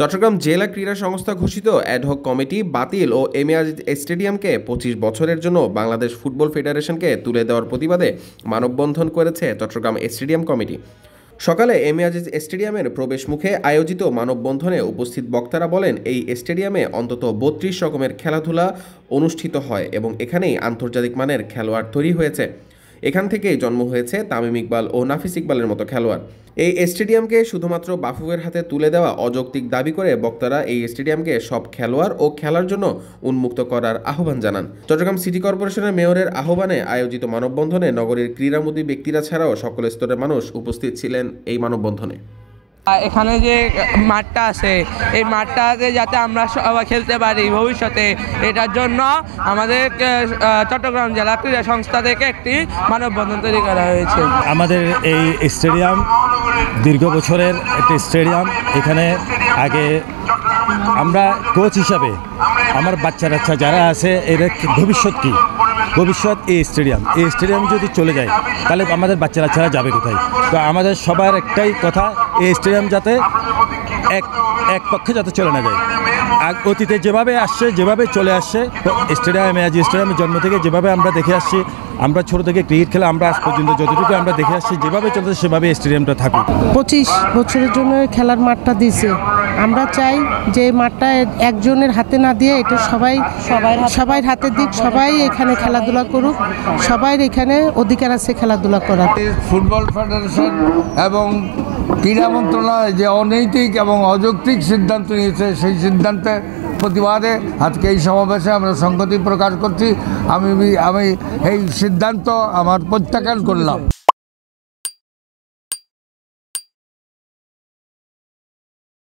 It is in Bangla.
চট্টগ্রাম জেলা ক্রীড়া সংস্থা ঘোষিত অ্যাডহক কমিটি বাতিল ও এম এ আজিজ স্টেডিয়ামকে ২৫ বছরের জন্য বাংলাদেশ ফুটবল ফেডারেশনকে তুলে দেওয়ার প্রতিবাদে মানববন্ধন করেছে চট্টগ্রাম স্টেডিয়াম কমিটি। সকালে এম এ আজিজ স্টেডিয়ামের প্রবেশ মুখে আয়োজিত মানববন্ধনে উপস্থিত বক্তারা বলেন, এই স্টেডিয়ামে অন্তত ৩২ রকমের খেলাধুলা অনুষ্ঠিত হয় এবং এখানেই আন্তর্জাতিক মানের খেলোয়াড় তৈরি হয়েছে। এখান থেকেই জন্ম হয়েছে তামিম ইকবাল ও নাফিস ইকবালের মতো খেলোয়াড়। এই স্টেডিয়ামকে শুধুমাত্র বাফুফের হাতে তুলে দেওয়া অযৌক্তিক দাবি করে বক্তারা এই স্টেডিয়ামকে সব খেলোয়াড় ও খেলার জন্য উন্মুক্ত করার আহ্বান জানান। চট্টগ্রাম সিটি কর্পোরেশনের মেয়রের আহ্বানে আয়োজিত মানববন্ধনে নগরীর ক্রীড়ামোদী ব্যক্তিরা ছাড়াও সকল স্তরের মানুষ উপস্থিত ছিলেন এই মানববন্ধনে। এখানে যে মাঠটা আছে, এই মাঠটাতে যাতে আমরা সবাই খেলতে পারি ভবিষ্যতে, এটার জন্য আমাদের চট্টগ্রাম জেলা ক্রীড়া সংস্থা থেকে একটি মানববন্ধন তৈরি করা হয়েছে। আমাদের এই স্টেডিয়াম দীর্ঘ বছরের একটি স্টেডিয়াম। এখানে আগে আমরা কোচ হিসাবে আমার বাচ্চা যারা আছে এর ভবিষ্যৎ এই স্টেডিয়াম যদি চলে যায় তাহলে আমাদের বাচ্চারা যাবে কোথায়? তো আমাদের সবার একটাই কথা, এই স্টেডিয়াম যাতে এক পক্ষে যাতে চলে না যায়। অতীতে যেভাবে আসছে, যেভাবে চলে আসছে স্টেডিয়ামে, আজ স্টেডিয়ামের জন্ম থেকে যেভাবে আমরা দেখে আসছি, আমরা ছোটো থেকে ক্রিকেট খেলা আমরা আজ পর্যন্ত যতটুকু আমরা দেখে আসছি, যেভাবে চলছে সেভাবে স্টেডিয়ামটা থাকুক। 25 বছরের জন্য খেলার মাঠটা দিয়েছে। আমরা চাই যে মাঠটা একজনের হাতে না দিয়ে এটা সবাই হাতে দিক, সবাই এখানে খেলাধুলা করুক, সবাই এখানে অধিকার আছে খেলাধুলা করার। ফুটবল ফেডারেশন এবং ক্রীড়া মন্ত্রণালয় যে অনৈতিক এবং অযৌক্তিক সিদ্ধান্ত নিয়েছে, সেই সিদ্ধান্তের প্রতিবাদে আজকে এই সমাবেশে আমরা সংহতি প্রকাশ করছি। আমি এই সিদ্ধান্ত প্রত্যাখ্যান করলাম।